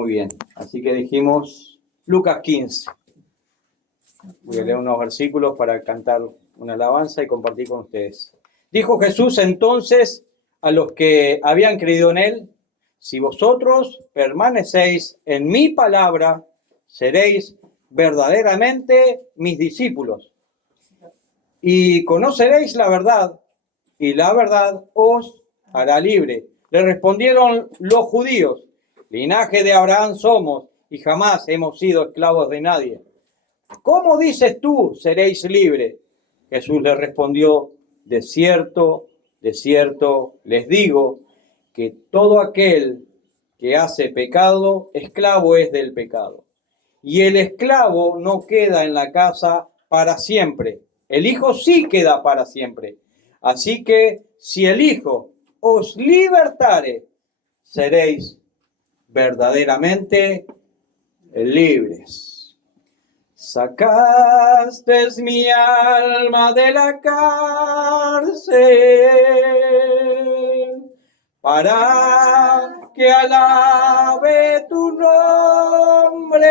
muy bien. Así que dijimos Lucas 15. Voy a leer unos versículos para cantar una alabanza y compartir con ustedes. Dijo Jesús entonces a los que habían creído en él: si vosotros permanecéis en mi palabra, seréis verdaderamente mis discípulos y conoceréis la verdad, y la verdad os hará libre. Le respondieron los judíos: linaje de Abraham somos y jamás hemos sido esclavos de nadie. ¿Cómo dices tú, seréis libres? Jesús le respondió: de cierto, les digo que todo aquel que hace pecado, esclavo es del pecado. Y el esclavo no queda en la casa para siempre. El Hijo sí queda para siempre. Así que si el Hijo os libertare, seréis verdaderamente libres. Sacaste mi alma de la cárcel para que alabe tu nombre.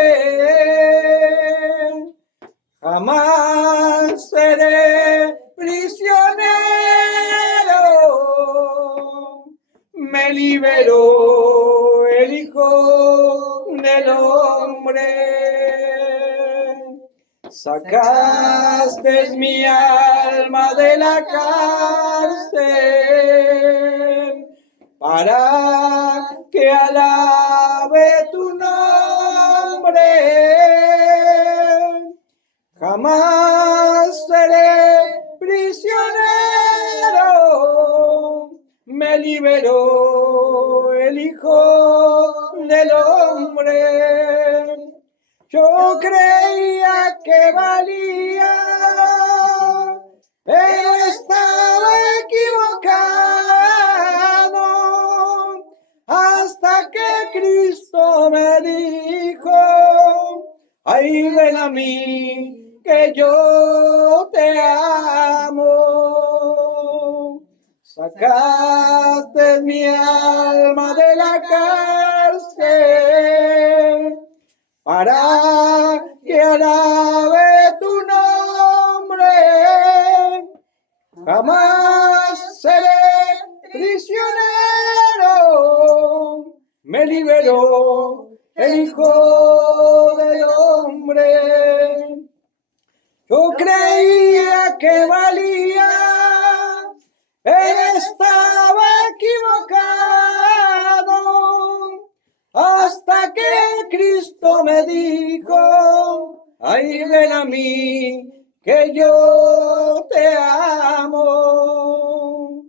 Jamás seré prisionero, me liberó el Hijo del Hombre. Sacaste mi alma de la cárcel para que alabe tu nombre. Jamás seré prisionero, me liberó el Hijo del Hombre. Yo creía que valía, pero estaba equivocado, hasta que Cristo me dijo: ay, ven a mí, que yo te amo. Sacaste mi alma de la cárcel para que alabe tu nombre. Jamás seré prisionero, me liberó el Hijo del Hombre. Yo creía que valía, estaba equivocado, hasta que Cristo me dijo: ay, ven a mí, que yo te amo.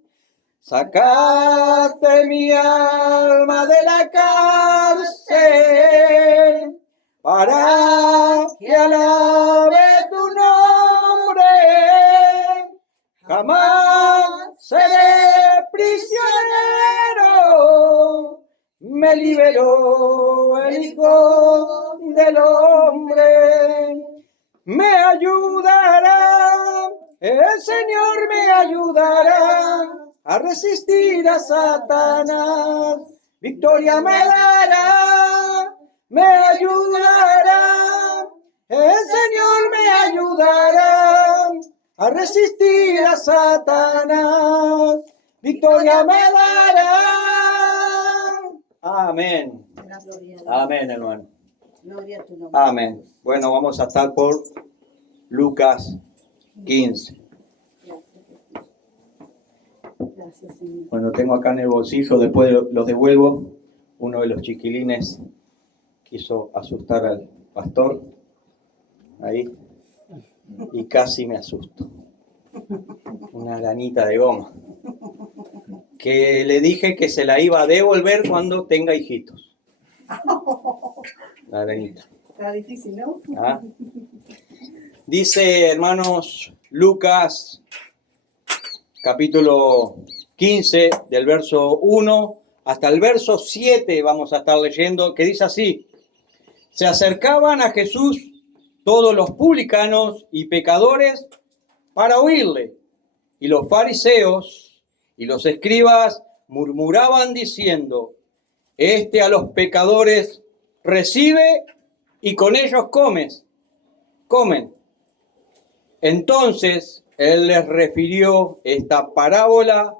Sacaste mi alma de la cárcel para que alabe tu nombre. Jamás seré prisionero, me liberó el Hijo del Hombre. Me ayudará, el Señor me ayudará a resistir a Satanás. Victoria me dará, me ayudará, el Señor me ayudará a resistir a Satanás. Victoria me dará. Amén. Amén, hermano. Gloria a tu nombre. Amén. Bueno, vamos a estar por Lucas 15. Gracias, Señor. Bueno, tengo acá en el bolsillo, después los devuelvo. Uno de los chiquilines quiso asustar al pastor, ahí, y casi me asusto. Una aranita de goma, que le dije que se la iba a devolver cuando tenga hijitos. La aranita. Está difícil, ¿no? ¿Ah? Dice, hermanos, Lucas, capítulo 15, del verso 1 hasta el verso 7, vamos a estar leyendo, que dice así: se acercaban a Jesús todos los publicanos y pecadores para oírle, y los fariseos y los escribas murmuraban diciendo: este a los pecadores recibe y con ellos comen. Entonces él les refirió esta parábola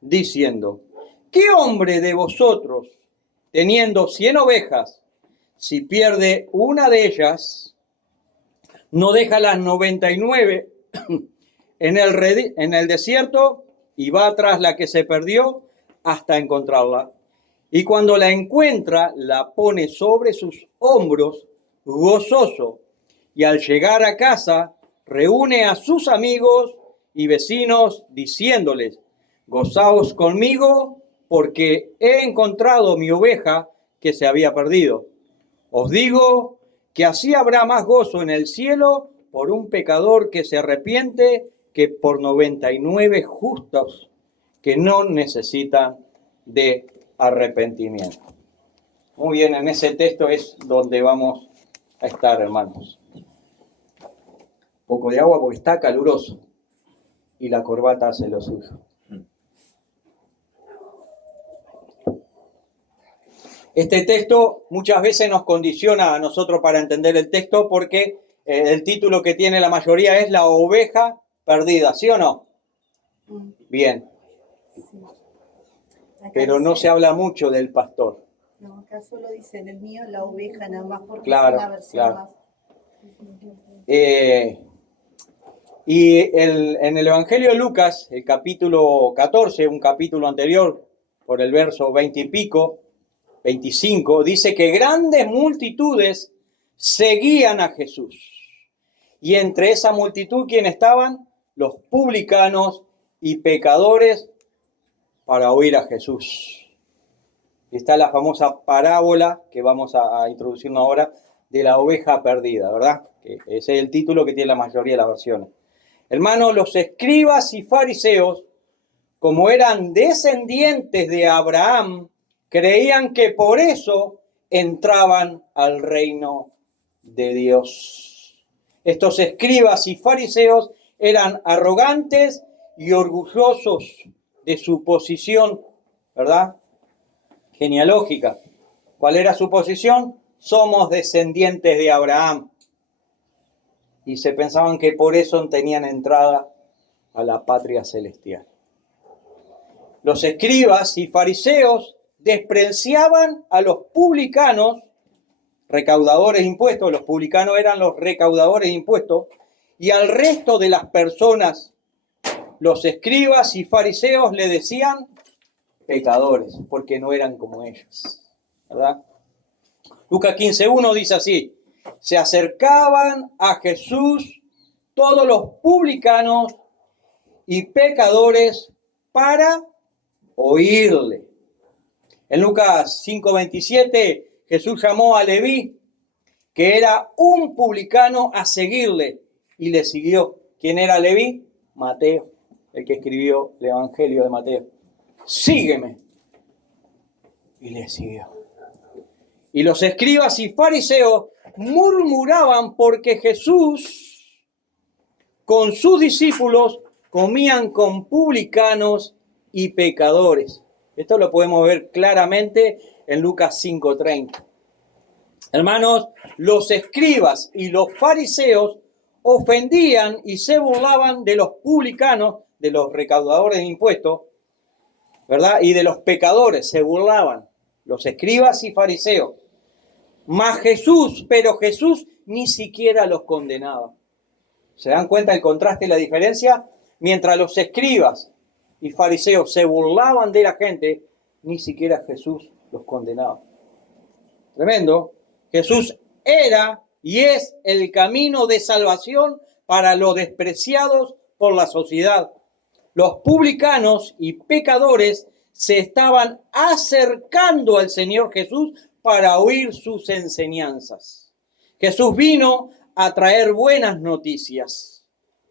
diciendo: ¿qué hombre de vosotros, teniendo 100 ovejas, si pierde una de ellas, no deja las 99 en el desierto y va tras la que se perdió hasta encontrarla? Y cuando la encuentra, la pone sobre sus hombros gozoso, y al llegar a casa reúne a sus amigos y vecinos diciéndoles: gozaos conmigo, porque he encontrado mi oveja que se había perdido. Os digo que así habrá más gozo en el cielo por un pecador que se arrepiente que por 99 justos que no necesitan de arrepentimiento. Muy bien, en ese texto es donde vamos a estar, hermanos. Un poco de agua porque está caluroso y la corbata hace lo suyo. Este texto muchas veces nos condiciona a nosotros para entender el texto porque el título que tiene la mayoría es La oveja perdida, ¿sí o no? Bien. Pero no se habla mucho del pastor. No, acá solo dice el mío, la oveja, nada más, porque Claro, es una versión claro. más. En el Evangelio de Lucas, el capítulo 14, un capítulo anterior, por el verso 20 y pico, 25, dice que grandes multitudes seguían a Jesús. Y entre esa multitud, ¿quién estaban? Los publicanos y pecadores para oír a Jesús. Y está la famosa parábola que vamos a introducirnos ahora de la oveja perdida, ¿verdad? Que ese es el título que tiene la mayoría de las versiones. Hermanos, los escribas y fariseos, como eran descendientes de Abraham, creían que por eso entraban al reino de Dios. Estos escribas y fariseos eran arrogantes y orgullosos de su posición, ¿verdad? Genealógica. ¿Cuál era su posición? Somos descendientes de Abraham. Y se pensaban que por eso tenían entrada a la patria celestial. Los escribas y fariseos despreciaban a los publicanos, recaudadores de impuestos. Los publicanos eran los recaudadores de impuestos, y al resto de las personas, los escribas y fariseos le decían pecadores, porque no eran como ellos, ¿verdad? Lucas 15:1 dice así: se acercaban a Jesús todos los publicanos y pecadores para oírle. En Lucas 5:27, Jesús llamó a Leví, que era un publicano, a seguirle, y le siguió. ¿Quién era Leví? Mateo, el que escribió el Evangelio de Mateo. Sígueme. Y le siguió. Y los escribas y fariseos murmuraban porque Jesús con sus discípulos comían con publicanos y pecadores. Esto lo podemos ver claramente en Lucas 5:30. Hermanos, los escribas y los fariseos ofendían y se burlaban de los publicanos, de los recaudadores de impuestos, ¿verdad? Y de los pecadores, se burlaban los escribas y fariseos. Pero Jesús ni siquiera los condenaba. ¿Se dan cuenta el contraste y la diferencia? Mientras los escribas y fariseos se burlaban de la gente, ni siquiera Jesús los condenaba. Tremendo. Jesús era y es el camino de salvación para los despreciados por la sociedad. Los publicanos y pecadores se estaban acercando al Señor Jesús para oír sus enseñanzas. Jesús vino a traer buenas noticias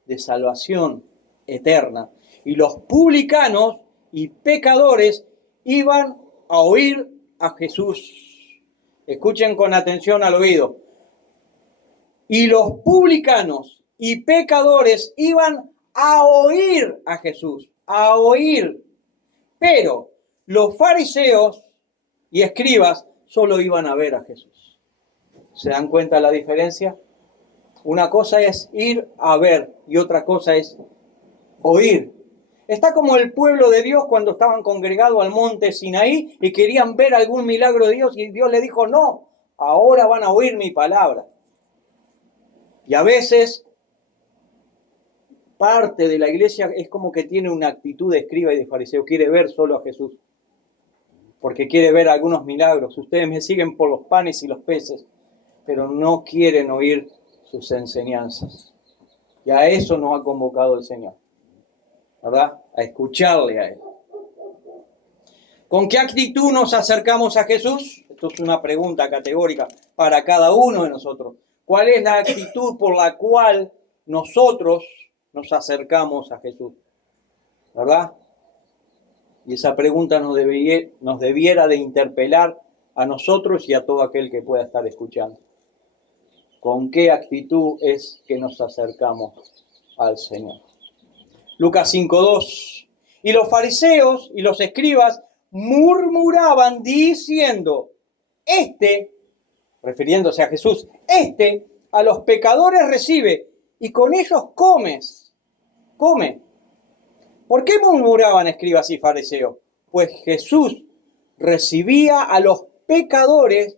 de salvación eterna. Y los publicanos y pecadores iban a oír a Jesús. Escuchen con atención al oído. Y los publicanos y pecadores iban a oír a Jesús, a oír. Pero los fariseos y escribas solo iban a ver a Jesús. ¿Se dan cuenta de la diferencia? Una cosa es ir a ver y otra cosa es oír. Está como el pueblo de Dios cuando estaban congregados al monte Sinaí y querían ver algún milagro de Dios y Dios le dijo, no, ahora van a oír mi palabra. Y a veces parte de la iglesia es como que tiene una actitud de escriba y de fariseo, quiere ver solo a Jesús, porque quiere ver algunos milagros. Ustedes me siguen por los panes y los peces, pero no quieren oír sus enseñanzas. Y a eso nos ha convocado el Señor, ¿verdad? A escucharle a Él. ¿Con qué actitud nos acercamos a Jesús? Esto es una pregunta categórica para cada uno de nosotros. ¿Cuál es la actitud por la cual nosotros nos acercamos a Jesús? ¿Verdad? Y esa pregunta nos debiera de interpelar a nosotros y a todo aquel que pueda estar escuchando. ¿Con qué actitud es que nos acercamos al Señor? Lucas 5:2. Y los fariseos y los escribas murmuraban diciendo, refiriéndose a Jesús, a los pecadores recibe y con ellos come. ¿Por qué murmuraban escribas y fariseos? Pues Jesús recibía a los pecadores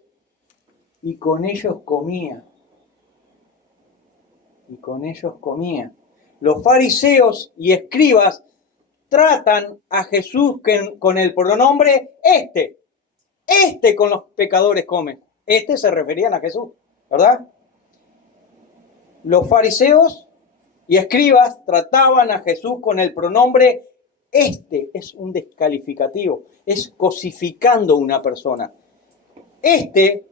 y con ellos comía. Los fariseos y escribas tratan a Jesús con el pronombre con los pecadores come. Se referían a Jesús, ¿verdad? Los fariseos y escribas trataban a Jesús con el pronombre es un descalificativo, es cosificando una persona.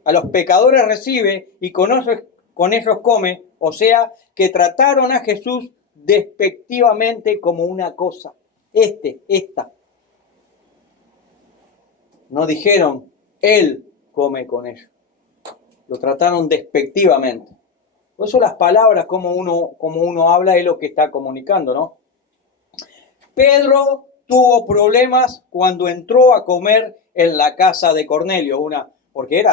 A los pecadores recibe y con ellos come, o sea, que trataron a Jesús despectivamente como una cosa. Esta. No dijeron, Él come con ellos. Lo trataron despectivamente. Por eso las palabras, como uno habla, es lo que está comunicando, ¿no? Pedro tuvo problemas cuando entró a comer en la casa de Cornelio, porque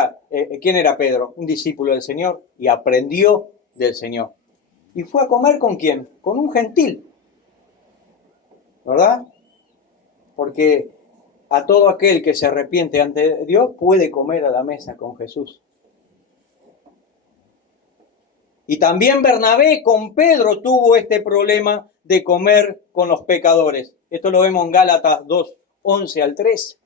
¿quién era Pedro? Un discípulo del Señor y aprendió del Señor. ¿Y fue a comer con quién? Con un gentil, ¿verdad? Porque a todo aquel que se arrepiente ante Dios puede comer a la mesa con Jesús. Y también Bernabé con Pedro tuvo este problema de comer con los pecadores. Esto lo vemos en Gálatas 2:11 al 13,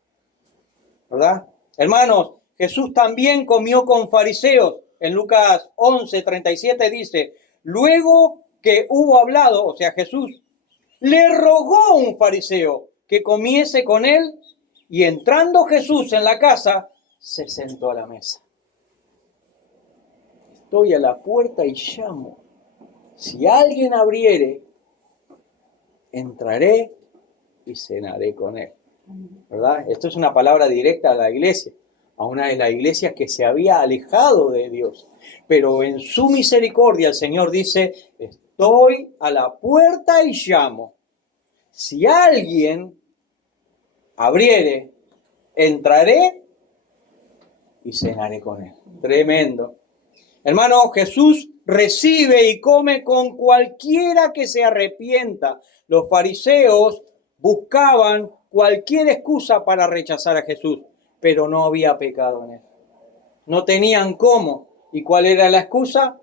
¿verdad? Hermanos, Jesús también comió con fariseos. En Lucas 11:37 dice, luego que hubo hablado, o sea Jesús, le rogó un fariseo que comiese con él y entrando Jesús en la casa, se sentó a la mesa. Estoy a la puerta y llamo. Si alguien abriere, entraré y cenaré con él. ¿Verdad? Esto es una palabra directa a la iglesia, a una de las iglesias que se había alejado de Dios. Pero en su misericordia el Señor dice, estoy a la puerta y llamo. Si alguien abriere, entraré y cenaré con él. Tremendo. Hermano, Jesús recibe y come con cualquiera que se arrepienta. Los fariseos buscaban cualquier excusa para rechazar a Jesús, pero no había pecado en él. No tenían cómo. ¿Y cuál era la excusa?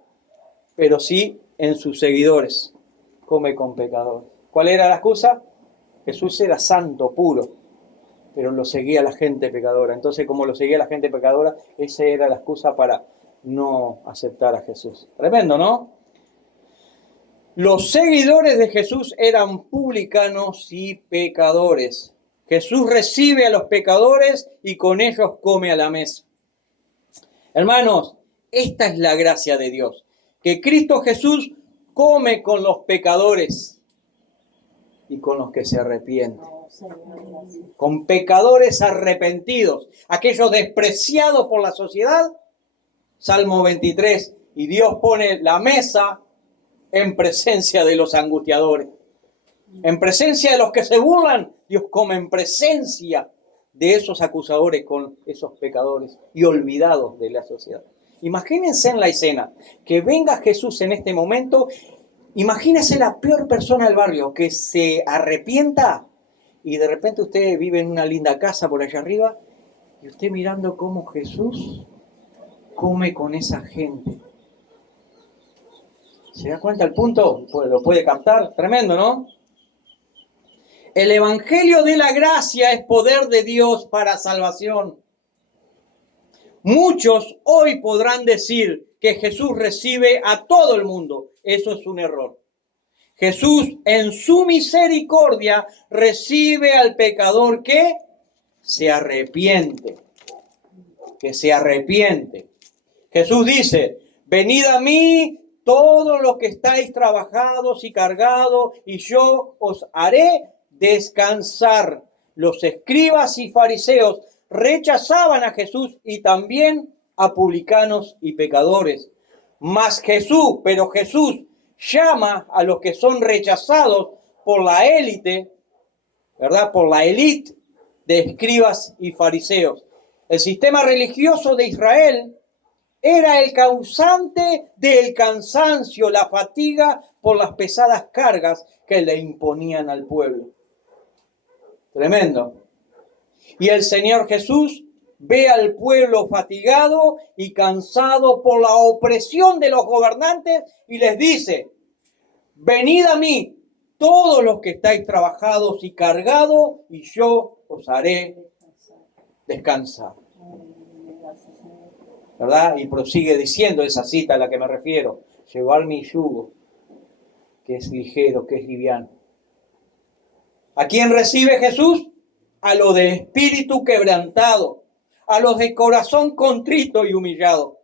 Pero sí en sus seguidores. Come con pecadores. ¿Cuál era la excusa? Jesús era santo, puro, pero lo seguía la gente pecadora. Entonces, como lo seguía la gente pecadora, esa era la excusa para no aceptar a Jesús. Tremendo, ¿no? Los seguidores de Jesús eran publicanos y pecadores. Jesús recibe a los pecadores y con ellos come a la mesa. Hermanos, esta es la gracia de Dios, que Cristo Jesús come con los pecadores y con los que se arrepienten. Con pecadores arrepentidos, aquellos despreciados por la sociedad. Salmo 23, y Dios pone la mesa en presencia de los angustiadores. En presencia de los que se burlan, Dios come en presencia de esos acusadores con esos pecadores y olvidados de la sociedad. Imagínense en la escena, que venga Jesús en este momento, imagínense la peor persona del barrio, que se arrepienta y de repente usted vive en una linda casa por allá arriba y usted mirando cómo Jesús come con esa gente. ¿Se da cuenta el punto? Pues lo puede captar, tremendo, ¿no? El Evangelio de la gracia es poder de Dios para salvación. Muchos hoy podrán decir que Jesús recibe a todo el mundo. Eso es un error. Jesús en su misericordia recibe al pecador que se arrepiente. Que se arrepiente. Jesús dice, venid a mí todos los que estáis trabajados y cargados, y yo os haré descansar. Los escribas y fariseos rechazaban a Jesús y también a publicanos y pecadores. Pero Jesús llama a los que son rechazados por la élite, ¿verdad? Por la élite de escribas y fariseos. El sistema religioso de Israel era el causante del cansancio, la fatiga por las pesadas cargas que le imponían al pueblo. Tremendo. Y el Señor Jesús ve al pueblo fatigado y cansado por la opresión de los gobernantes y les dice, venid a mí todos los que estáis trabajados y cargados y yo os haré descansar. ¿Verdad? Y prosigue diciendo esa cita a la que me refiero, llevar mi yugo, que es ligero, que es liviano. ¿A quién recibe Jesús? A los de espíritu quebrantado, a los de corazón contrito y humillado,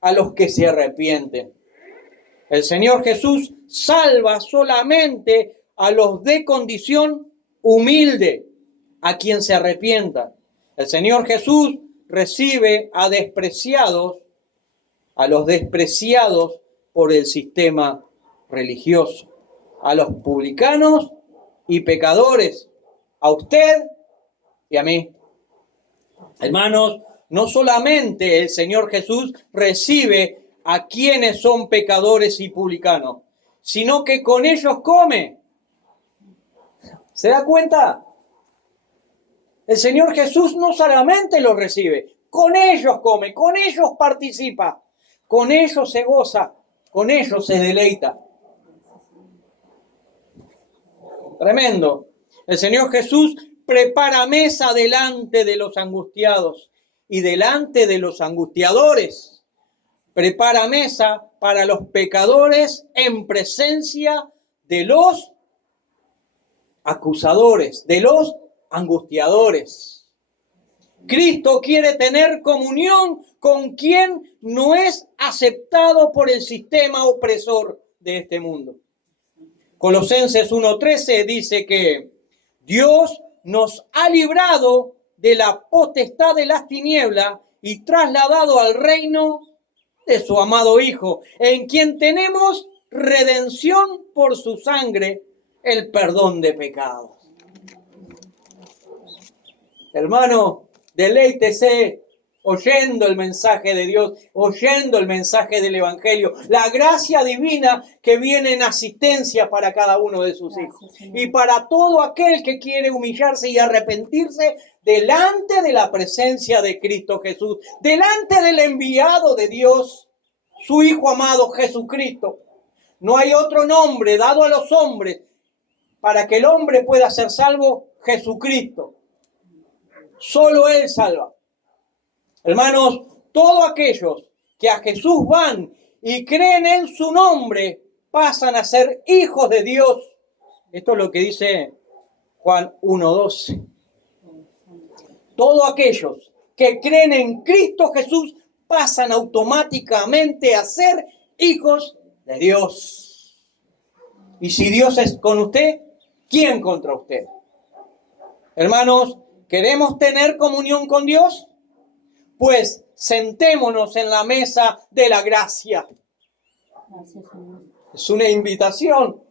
a los que se arrepienten. El Señor Jesús salva solamente a los de condición humilde, a quien se arrepienta. El Señor Jesús recibe a los despreciados por el sistema religioso, a los publicanos y pecadores, a usted y a mí. Hermanos, no solamente el Señor Jesús recibe a quienes son pecadores y publicanos, sino que con ellos come. ¿Se da cuenta? El Señor Jesús no solamente los recibe, con ellos come, con ellos participa, con ellos se goza, con ellos se deleita. Tremendo. El Señor Jesús prepara mesa delante de los angustiados y delante de los angustiadores. Prepara mesa para los pecadores en presencia de los acusadores, de los angustiadores. Cristo quiere tener comunión con quien no es aceptado por el sistema opresor de este mundo. Colosenses 1:13 dice que Dios nos ha librado de la potestad de las tinieblas y trasladado al reino de su amado Hijo, en quien tenemos redención por su sangre, el perdón de pecados. Hermano, deleítese oyendo el mensaje de Dios, oyendo el mensaje del Evangelio, la gracia divina que viene en asistencia para cada uno de sus hijos y para todo aquel que quiere humillarse y arrepentirse delante de la presencia de Cristo Jesús, delante del enviado de Dios, su Hijo amado Jesucristo. No hay otro nombre dado a los hombres para que el hombre pueda ser salvo, Jesucristo. Solo Él salva. Hermanos, todos aquellos que a Jesús van y creen en su nombre, pasan a ser hijos de Dios. Esto es lo que dice Juan 1:12. Todos aquellos que creen en Cristo Jesús pasan automáticamente a ser hijos de Dios. Y si Dios es con usted, ¿quién contra usted? Hermanos, ¿queremos tener comunión con Dios? Pues sentémonos en la mesa de la gracia. Es una invitación.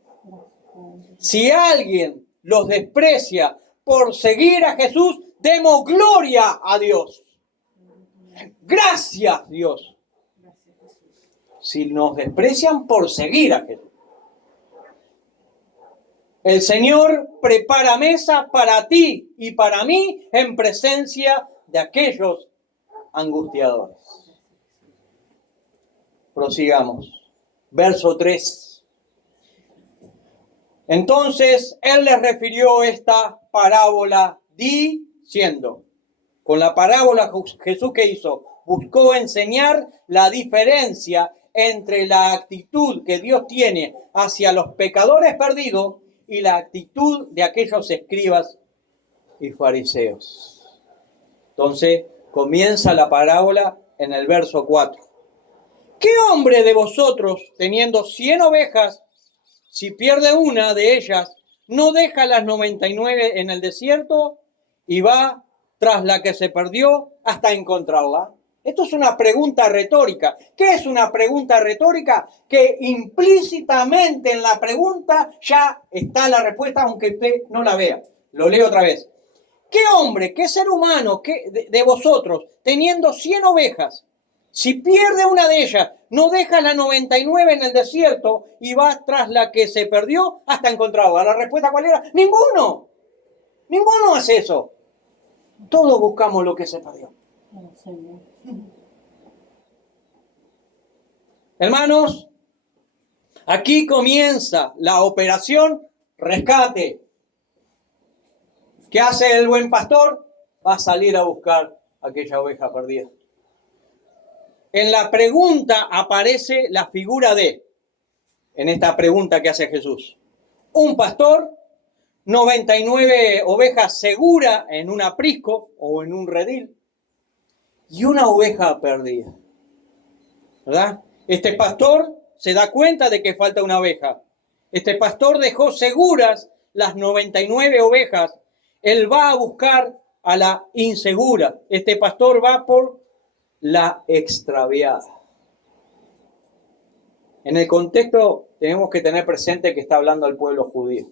Si alguien los desprecia por seguir a Jesús, Demos gloria a Dios. Gracias, Dios. Si nos desprecian por seguir a Jesús. El Señor prepara mesa para ti y para mí en presencia de aquellos angustiadores. Prosigamos. Verso 3. Entonces Él les refirió esta parábola diciendo, con la parábola Jesús, ¿qué hizo? Buscó enseñar la diferencia entre la actitud que Dios tiene hacia los pecadores perdidos y la actitud de aquellos escribas y fariseos. Entonces comienza la parábola en el verso 4. ¿Qué hombre de vosotros, teniendo 100 ovejas, si pierde una de ellas, no deja las 99 en el desierto y va tras la que se perdió hasta encontrarla? Esto es una pregunta retórica. ¿Qué es una pregunta retórica? Que implícitamente en la pregunta ya está la respuesta, aunque usted no la vea. Lo leo otra vez. ¿Qué hombre, qué ser humano de vosotros, teniendo 100 ovejas, si pierde una de ellas, no deja la 99 en el desierto y va tras la que se perdió hasta encontrarla? La respuesta, ¿cuál era? ¡Ninguno! Ninguno hace eso. Todos buscamos lo que se perdió. Hermanos, aquí comienza la operación rescate. ¿Qué hace el buen pastor? Va a salir a buscar aquella oveja perdida. En la pregunta aparece la figura de, en esta pregunta que hace Jesús, un pastor, 99 ovejas seguras en un aprisco o en un redil y una oveja perdida. ¿Verdad? Este pastor se da cuenta de que falta una oveja. Este pastor dejó seguras las 99 ovejas. Él va a buscar a la insegura. Este pastor va por la extraviada. En el contexto tenemos que tener presente que está hablando al pueblo judío,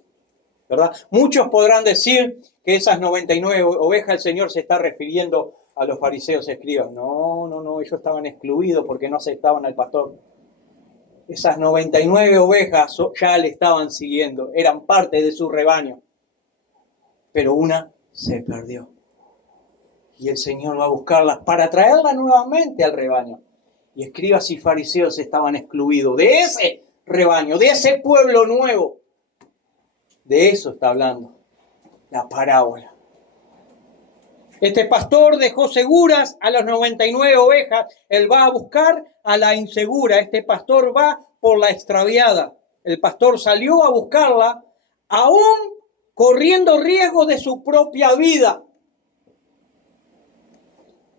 ¿verdad? Muchos podrán decir que esas 99 ovejas el Señor se está refiriendo a los fariseos escribas. No, ellos estaban excluidos porque no aceptaban al pastor. Esas 99 ovejas ya le estaban siguiendo, eran parte de su rebaño, pero una se perdió. Y el Señor va a buscarlas para traerla nuevamente al rebaño. Y escribas y fariseos estaban excluidos de ese rebaño, de ese pueblo nuevo. De eso está hablando la parábola. Este pastor dejó seguras a las 99 ovejas. Él va a buscar a la insegura. Este pastor va por la extraviada. El pastor salió a buscarla, aún corriendo riesgo de su propia vida.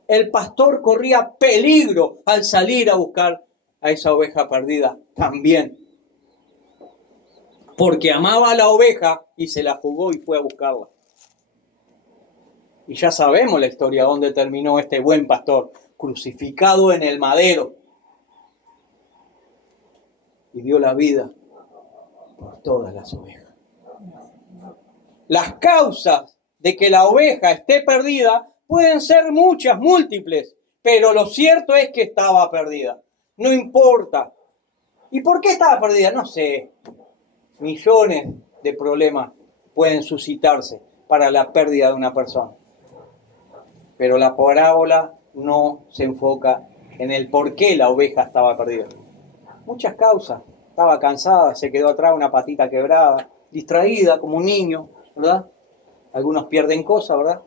El pastor corría peligro al salir a buscar a esa oveja perdida también. Porque amaba a la oveja y se la jugó y fue a buscarla. Y ya sabemos la historia, dónde terminó este buen pastor, crucificado en el madero. Y dio la vida por todas las ovejas. Las causas de que la oveja esté perdida pueden ser muchas, múltiples, pero lo cierto es que estaba perdida. No importa. ¿Y por qué estaba perdida? No sé. Millones de problemas pueden suscitarse para la pérdida de una persona. Pero la parábola no se enfoca en el por qué la oveja estaba perdida. Muchas causas. Estaba cansada, se quedó atrás, una patita quebrada, distraída como un niño, ¿verdad? Algunos pierden cosas, ¿verdad?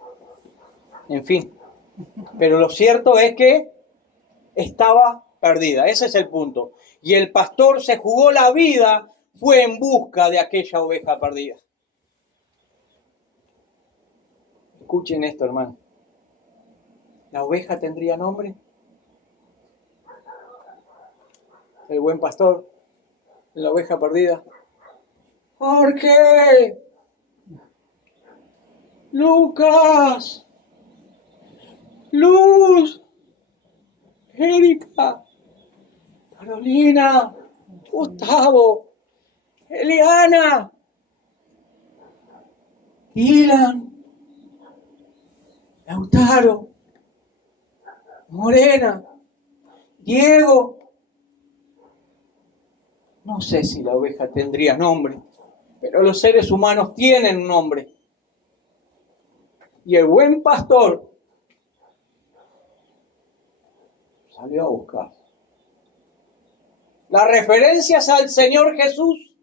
En fin. Pero lo cierto es que estaba perdida. Ese es el punto. Y el pastor se jugó la vida, fue en busca de aquella oveja perdida. Escuchen esto, hermano. ¿La oveja tendría nombre? El buen pastor, la oveja perdida. ¿Por qué? Lucas, Luz, Erika, Carolina, Gustavo, Eliana, Ilan, Lautaro, Morena, Diego. No sé si la oveja tendría nombre, pero los seres humanos tienen un nombre. Y el buen pastor salió a buscar. Las referencias al Señor Jesús,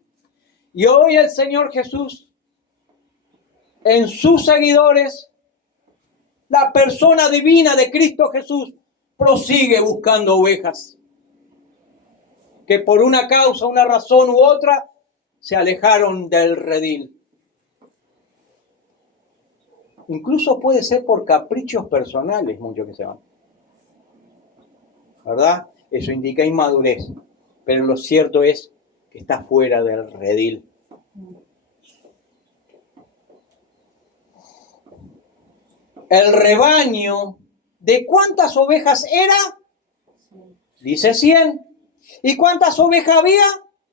y hoy el Señor Jesús, en sus seguidores, la persona divina de Cristo Jesús, prosigue buscando ovejas que por una causa, una razón u otra, se alejaron del redil. Incluso puede ser por caprichos personales, muchos que se van. ¿Verdad? Eso indica inmadurez. Pero lo cierto es que está fuera del redil. El rebaño, ¿de cuántas ovejas era? Dice 100. ¿Y cuántas ovejas había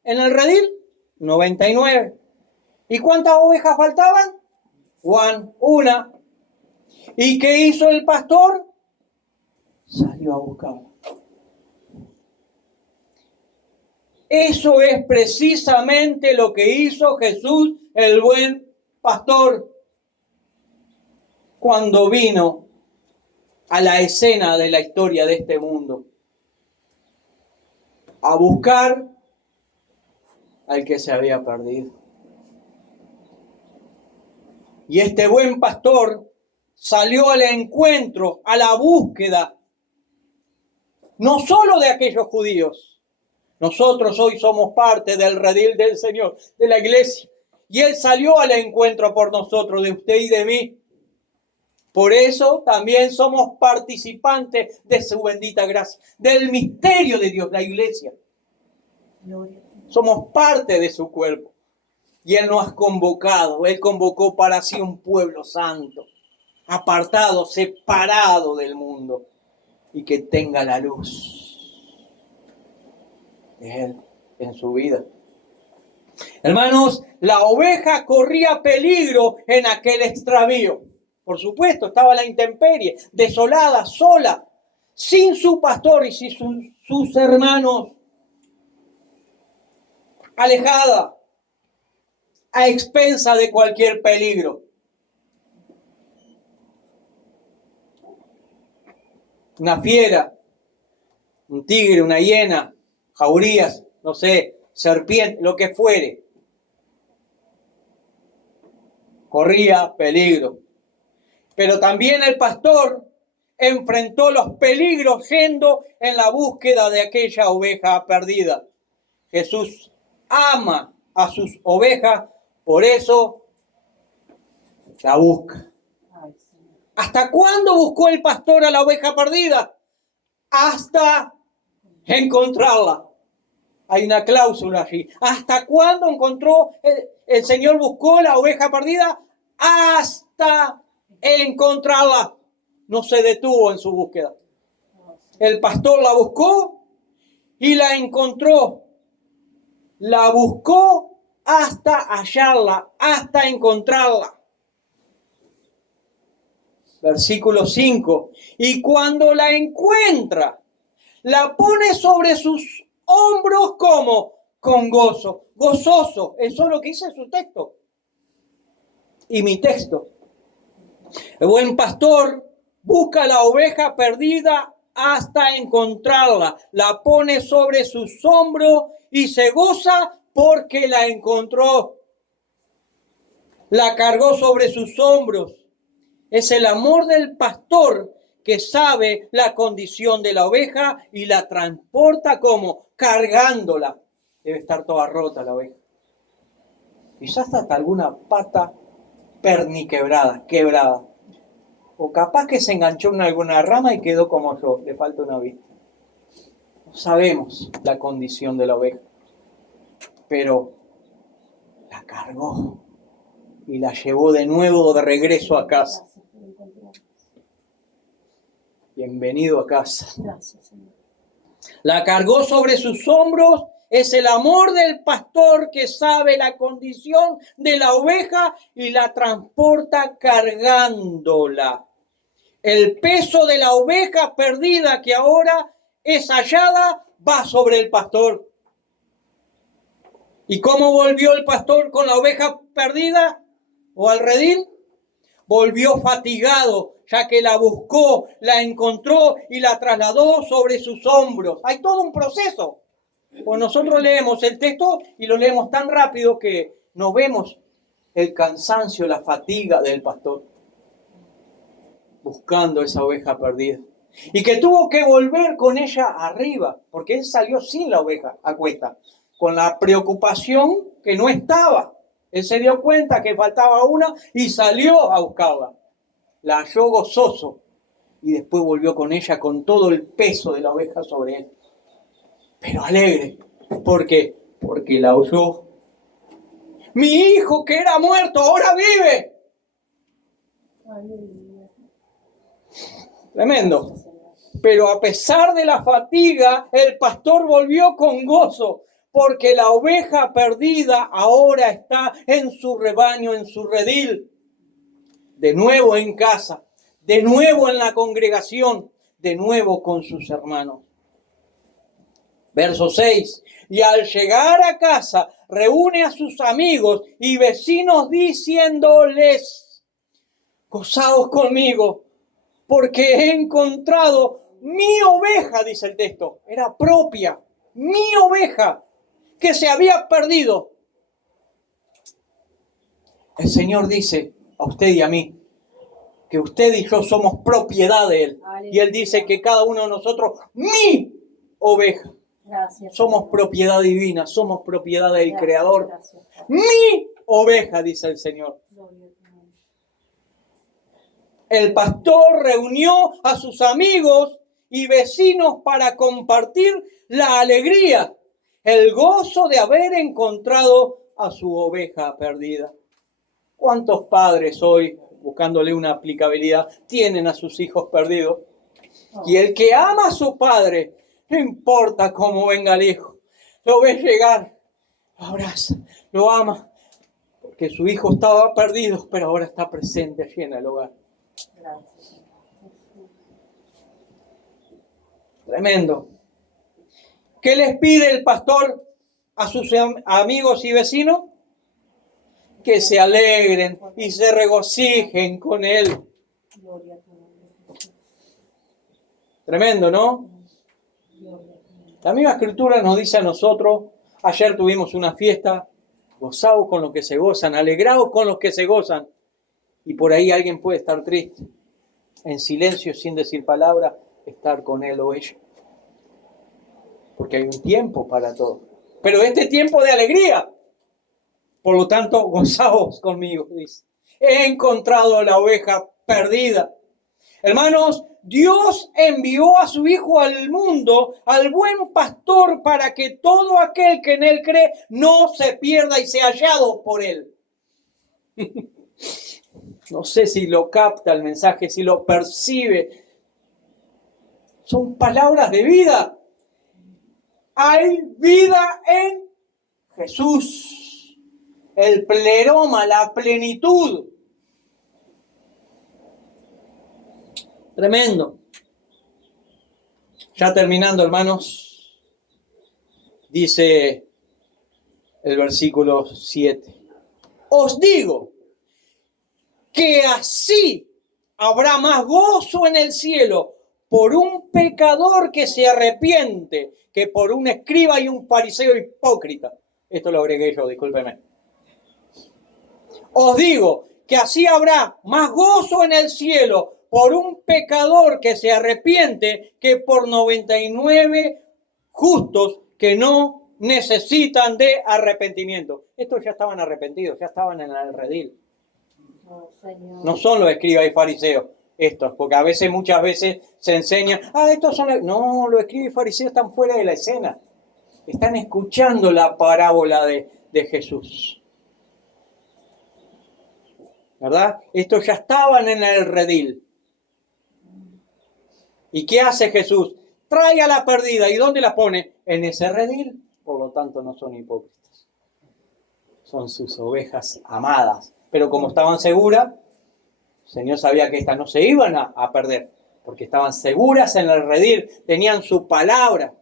en el redil? 99. ¿Y cuántas ovejas faltaban? Juan, una. ¿Y qué hizo el pastor? Salió a buscar. Eso es precisamente lo que hizo Jesús, el buen pastor, cuando vino a la escena de la historia de este mundo. A buscar al que se había perdido. Y este buen pastor salió al encuentro, a la búsqueda, no solo de aquellos judíos. Nosotros hoy somos parte del redil del Señor, de la iglesia. Y Él salió al encuentro por nosotros, de usted y de mí. Por eso también somos participantes de su bendita gracia, del misterio de Dios, la iglesia. Somos parte de su cuerpo. Y Él nos ha convocado. Él convocó para sí un pueblo santo, apartado, separado del mundo, y que tenga la luz de Él en su vida. Hermanos, la oveja corría peligro en aquel extravío. Por supuesto, estaba a la intemperie, desolada, sola, sin su pastor y sin sus hermanos, alejada, a expensa de cualquier peligro. Una fiera, un tigre, una hiena, jaurías, no sé, serpiente, lo que fuere, corría peligro. Pero también el pastor enfrentó los peligros yendo en la búsqueda de aquella oveja perdida. Jesús ama a sus ovejas, por eso la busca. ¿Hasta cuándo buscó el pastor a la oveja perdida? Hasta encontrarla. Hay una cláusula allí. ¿Hasta cuándo encontró el Señor buscó la oveja perdida? Hasta encontrarla. No se detuvo en su búsqueda. El pastor la buscó y la encontró. La buscó hasta hallarla, hasta encontrarla. Versículo 5. Y cuando la encuentra, la pone sobre sus hombros como con gozo. Gozoso. Eso es lo que dice su texto. Y mi texto. El buen pastor busca la oveja perdida hasta encontrarla. La pone sobre sus hombros y se goza porque la encontró. La cargó sobre sus hombros. Es el amor del pastor que sabe la condición de la oveja y la transporta como cargándola. Debe estar toda rota la oveja. Quizás hasta alguna pata perniquebrada, quebrada. O capaz que se enganchó en alguna rama y quedó como yo, le falta una vista. No sabemos la condición de la oveja, pero la cargó y la llevó de nuevo de regreso a casa. Bienvenido a casa. La cargó sobre sus hombros. Es el amor del pastor que sabe la condición de la oveja y la transporta cargándola. El peso de la oveja perdida que ahora es hallada va sobre el pastor. ¿Y cómo volvió el pastor con la oveja perdida o al redil? Volvió fatigado, ya que la buscó, la encontró y la trasladó sobre sus hombros. Hay todo un proceso. Pues nosotros leemos el texto y lo leemos tan rápido que no vemos el cansancio, la fatiga del pastor buscando esa oveja perdida. Y que tuvo que volver con ella arriba, porque él salió sin la oveja a cuesta, con la preocupación que no estaba. Él se dio cuenta que faltaba una y salió a buscarla. La halló gozoso y después volvió con ella con todo el peso de la oveja sobre él. Pero alegre. ¿Por qué? Porque la oyó. Mi hijo que era muerto ahora vive. Tremendo. Pero a pesar de la fatiga, el pastor volvió con gozo, porque la oveja perdida ahora está en su rebaño, en su redil. De nuevo en casa, de nuevo en la congregación, de nuevo con sus hermanos. Verso 6. Y al llegar a casa, reúne a sus amigos y vecinos diciéndoles: gozaos conmigo, porque he encontrado mi oveja, dice el texto, era propia, mi oveja, que se había perdido. El Señor dice a usted y a mí que usted y yo somos propiedad de Él. Y Él dice que cada uno de nosotros, mi oveja. Gracias. Somos propiedad divina, somos propiedad del Creador. Gracias. Mi oveja, dice el Señor. El pastor reunió a sus amigos y vecinos para compartir la alegría, el gozo de haber encontrado a su oveja perdida. ¿Cuántos padres hoy, buscándole una aplicabilidad, tienen a sus hijos perdidos? Y el que ama a su padre, no importa cómo venga el hijo, lo ve llegar, lo abraza, lo ama, porque su hijo estaba perdido, pero ahora está presente allí en el hogar. Gracias. Tremendo. ¿Qué les pide el pastor a sus amigos y vecinos? Que se alegren y se regocijen con él. Tremendo, ¿no? La misma escritura nos dice a nosotros, ayer tuvimos una fiesta, gozaos con los que se gozan, alegraos con los que se gozan. Y por ahí alguien puede estar triste, en silencio, sin decir palabra, estar con él o ella. Porque hay un tiempo para todo. Pero este tiempo de alegría, por lo tanto, gozaos conmigo, dice. He encontrado la oveja perdida. Hermanos, Dios envió a su Hijo al mundo, al buen pastor, para que todo aquel que en él cree no se pierda y sea hallado por él. No sé si lo capta el mensaje, si lo percibe. Son palabras de vida. Hay vida en Jesús. El pleroma, la plenitud. Tremendo. Ya terminando, hermanos, dice el versículo 7. Os digo que así habrá más gozo en el cielo por un pecador que se arrepiente que por un escriba y un fariseo hipócrita. Esto lo agregué yo, discúlpeme. Os digo que así habrá más gozo en el cielo por un pecador que se arrepiente que por 99 justos que no necesitan de arrepentimiento. Estos ya estaban arrepentidos, ya estaban en el redil. No son los escribas y fariseos estos, porque a veces, muchas veces se enseña, estos son no, los escribas y fariseos están fuera de la escena. Están escuchando la parábola de Jesús. ¿Verdad? Estos ya estaban en el redil. ¿Y qué hace Jesús? Trae a la perdida. ¿Y dónde la pone? En ese redil. Por lo tanto, no son hipócritas. Son sus ovejas amadas. Pero como estaban seguras, El Señor sabía que estas no se iban a perder, porque estaban seguras en el redil, tenían su palabra.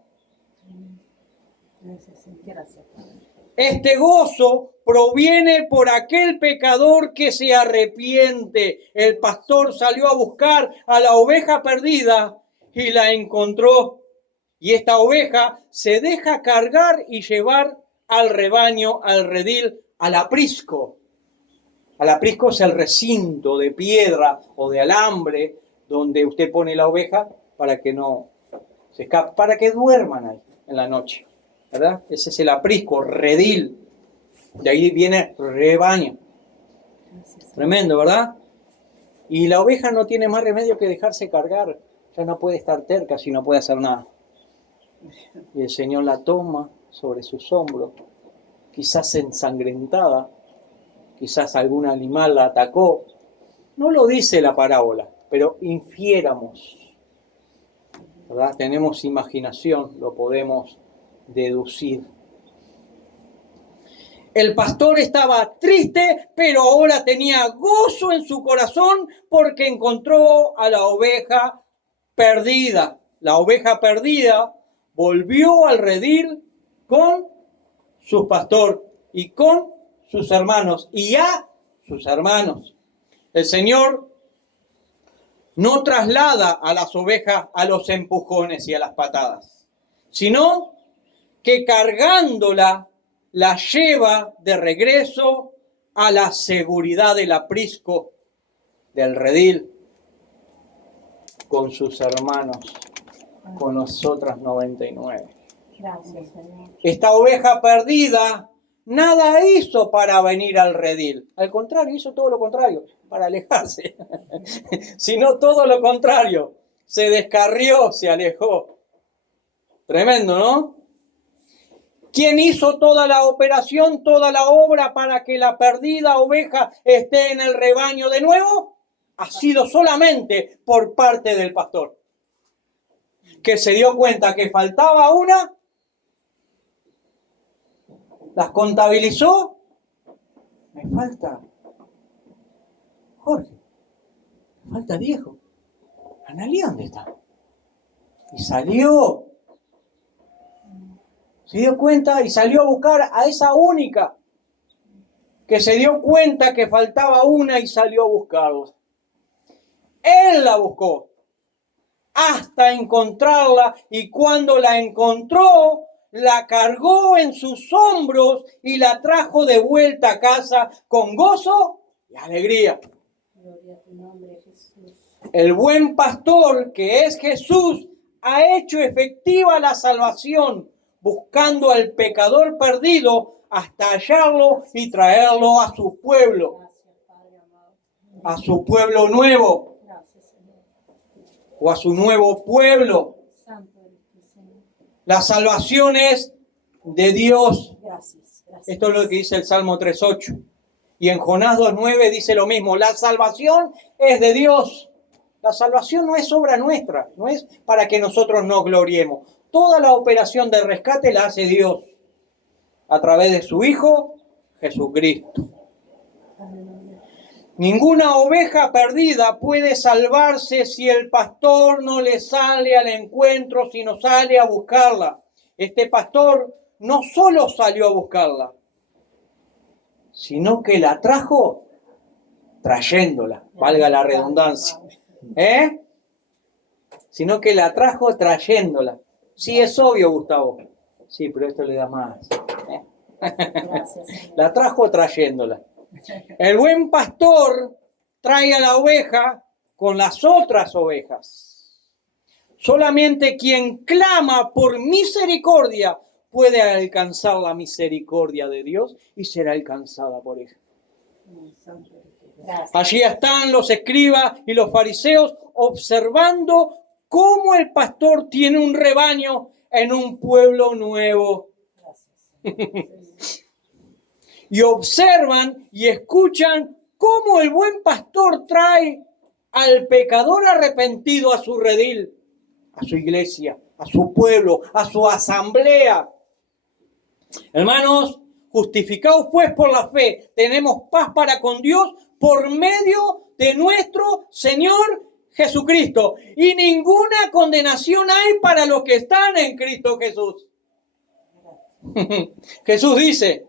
Este gozo proviene por aquel pecador que se arrepiente. El pastor salió a buscar a la oveja perdida y la encontró. Y esta oveja se deja cargar y llevar al rebaño, al redil, al aprisco. Al aprisco es el recinto de piedra o de alambre donde usted pone la oveja para que no se escape, para que duerman ahí en la noche, ¿verdad? Ese es el aprisco, redil. De ahí viene rebaño. Tremendo, ¿verdad? Y la oveja no tiene más remedio que dejarse cargar. Ya no puede estar terca si no puede hacer nada. Y el Señor la toma sobre sus hombros, quizás ensangrentada, quizás algún animal la atacó. No lo dice la parábola, pero infiéramos, ¿verdad? Tenemos imaginación, lo podemos deducir. El pastor estaba triste, pero ahora tenía gozo en su corazón porque encontró a la oveja perdida. La oveja perdida volvió al redil con su pastor y con sus hermanos y a sus hermanos. El Señor no traslada a las ovejas a los empujones y a las patadas, sino que cargándola la lleva de regreso a la seguridad del aprisco del redil con sus hermanos, con las otras 99. Gracias, Señor. Esta oveja perdida nada hizo para venir al redil. Al contrario, hizo todo lo contrario, para alejarse. Sino todo lo contrario. Se descarrió, se alejó. Tremendo, ¿no? ¿Quién hizo toda la operación, toda la obra para que la perdida oveja esté en el rebaño de nuevo? Ha sido solamente por parte del pastor, que se dio cuenta que faltaba una, las contabilizó. Me falta Jorge, me falta Diego. Analí, ¿dónde está? Y salió. Se dio cuenta y salió a buscar a esa única que se dio cuenta que faltaba una y salió a buscarla. Él la buscó hasta encontrarla y cuando la encontró, la cargó en sus hombros y la trajo de vuelta a casa con gozo y alegría. Gloria a tu nombre, Jesús. El buen pastor, que es Jesús, ha hecho efectiva la salvación, buscando al pecador perdido hasta hallarlo y traerlo a su pueblo, Gracias, Padre amado. a su pueblo nuevo Gracias, Señor. o a su nuevo pueblo. Santo eres tú, Señor. La salvación es de Dios. Gracias, gracias. Esto es lo que dice el Salmo 3.8. Y en Jonás 2.9 dice lo mismo. La salvación es de Dios. La salvación no es obra nuestra. No es para que nosotros nos gloriemos. Toda la operación de rescate la hace Dios a través de su Hijo Jesucristo. Aleluya. Ninguna oveja perdida puede salvarse si el pastor no le sale al encuentro, sino sale a buscarla. Este pastor no solo salió a buscarla, sino que la trajo trayéndola, valga la redundancia. Sino que la trajo trayéndola. Sí, es obvio, Gustavo. Sí, pero esto le da más. Gracias, Señor. La trajo trayéndola. El buen pastor trae a la oveja con las otras ovejas. Solamente quien clama por misericordia puede alcanzar la misericordia de Dios y será alcanzada por ella. Santo eres tú. Gracias. Allí están los escribas y los fariseos observando cómo el pastor tiene un rebaño en un pueblo nuevo. Gracias. Y observan y escuchan cómo el buen pastor trae al pecador arrepentido a su redil, a su iglesia, a su pueblo, a su asamblea. Hermanos, Justificados pues por la fe, tenemos paz para con Dios por medio de nuestro Señor Jesucristo. Y ninguna condenación hay para los que están en Cristo Jesús. Jesús dice,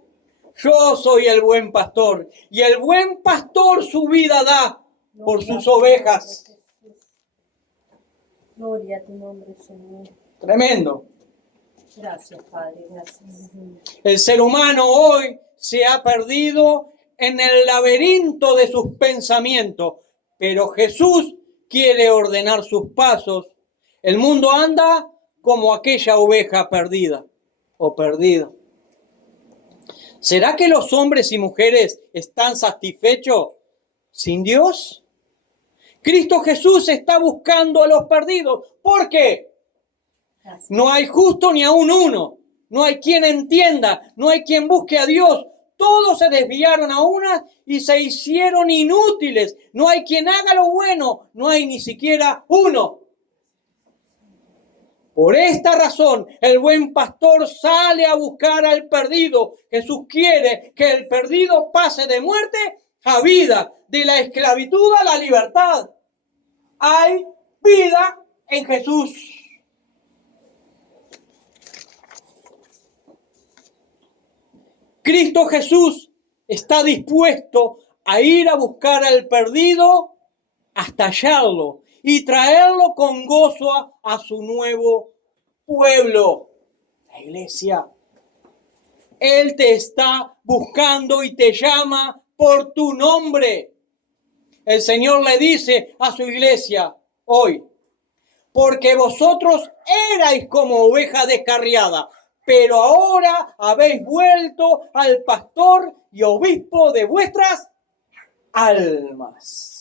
yo soy el buen pastor, y el buen pastor su vida da por sus ovejas. Gloria a tu nombre, Señor. Tremendo. Gracias, Padre, gracias. El ser humano hoy se ha perdido en el laberinto de sus pensamientos, pero Jesús quiere ordenar sus pasos. El mundo anda como aquella oveja perdida o perdida. ¿Será que los hombres y mujeres están satisfechos sin Dios? Cristo Jesús está buscando a los perdidos. ¿Por qué? Gracias. No hay justo ni aún uno. No hay quien entienda, no hay quien busque a Dios. Todos se desviaron a una y se hicieron inútiles. No hay quien haga lo bueno, no hay ni siquiera uno. Por esta razón, el buen pastor sale a buscar al perdido. Jesús quiere que el perdido pase de muerte a vida, de la esclavitud a la libertad. Hay vida en Jesús. Cristo Jesús está dispuesto a ir a buscar al perdido hasta hallarlo y traerlo con gozo a su nuevo pueblo, la iglesia. Él te está buscando y te llama por tu nombre. El Señor le dice a su iglesia hoy, porque vosotros erais como oveja descarriada, pero ahora habéis vuelto al pastor y obispo de vuestras almas.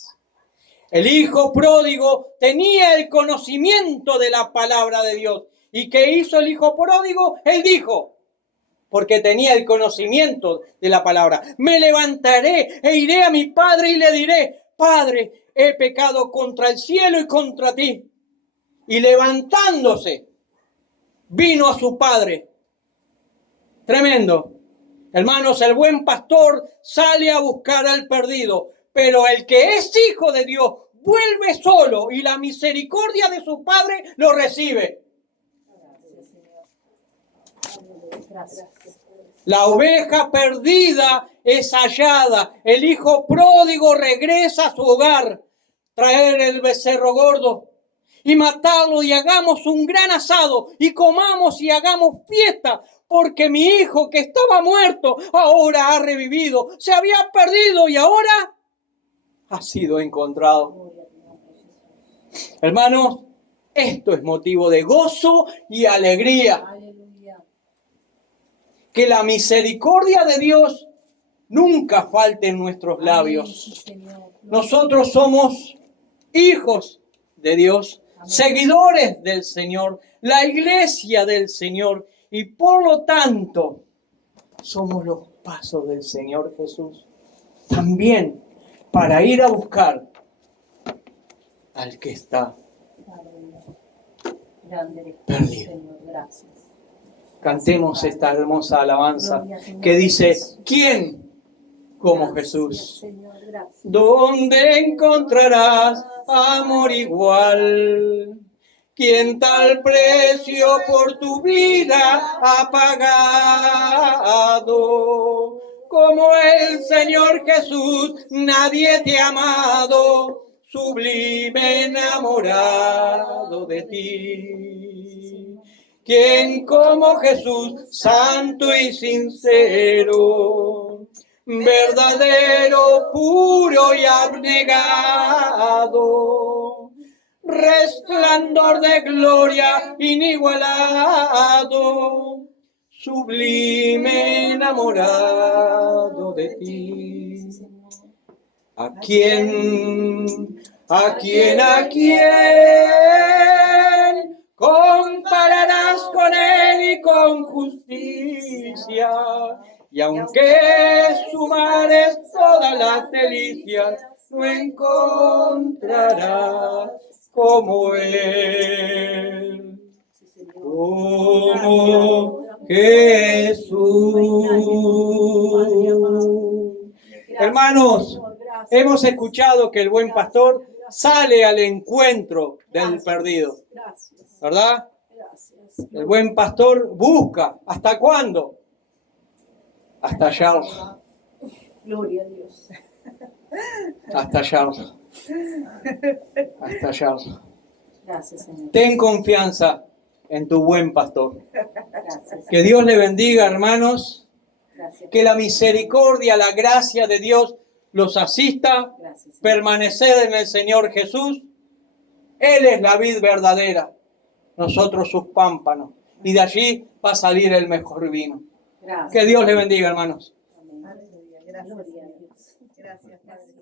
El hijo pródigo tenía el conocimiento de la palabra de Dios. ¿Y qué hizo el hijo pródigo? Él dijo, porque tenía el conocimiento de la palabra, me levantaré e iré a mi padre y le diré, Padre, he pecado contra el cielo y contra ti. Y levantándose, vino a su padre. Tremendo. Hermanos, el buen pastor sale a buscar al perdido, pero el que es hijo de Dios vuelve solo y la misericordia de su padre lo recibe. Gracias. La oveja perdida es hallada. El hijo pródigo regresa a su hogar. Traer el becerro gordo y matarlo y hagamos un gran asado y comamos y hagamos fiesta. Porque mi hijo que estaba muerto ahora ha revivido. Se había perdido y ahora ha sido encontrado. Hermanos, esto es motivo de gozo y alegría. Aleluya. Que la misericordia de Dios nunca falte en nuestros labios. Amén, Señor. Nosotros somos hijos de Dios, Amén. Seguidores del Señor, la iglesia del Señor, y por lo tanto somos los pasos del Señor Jesús. También para ir a buscar al que está Aleluya. Grande eres tú, perdido. Señor, gracias. Cantemos esta hermosa alabanza que dice, ¿quién como Jesús? Señor, gracias. ¿Dónde encontrarás amor igual? ¿Quién tal precio por tu vida ha pagado? Como el Señor Jesús, nadie te ha amado, sublime enamorado de ti. ¿Quién como Jesús, santo y sincero, verdadero, puro y abnegado, resplandor de gloria inigualado, sublime enamorado de ti? ¿A quién compararás con él y con justicia? Y aunque sumares todas las delicias, no encontrarás como él. Como Jesús. Hermanos, hemos escuchado que el buen pastor sale al encuentro del perdido, Gracias. ¿verdad? Gracias. El buen pastor busca. ¿Hasta cuándo? Hasta allá. Gloria a Dios. Hasta allá. Hasta allá. Gracias, Señor. Ten confianza en tu buen pastor. Gracias. Que Dios le bendiga, hermanos. Gracias. Que la misericordia, la gracia de Dios los asista. Gracias, Señor. Permaneced en el Señor Jesús. Él es la vid verdadera. Nosotros sus pámpanos. Y de allí va a salir el mejor vino. Gracias. Que Dios le bendiga, hermanos. Amén. Aleluya. Gracias. Gloria a Dios. Gracias, Padre.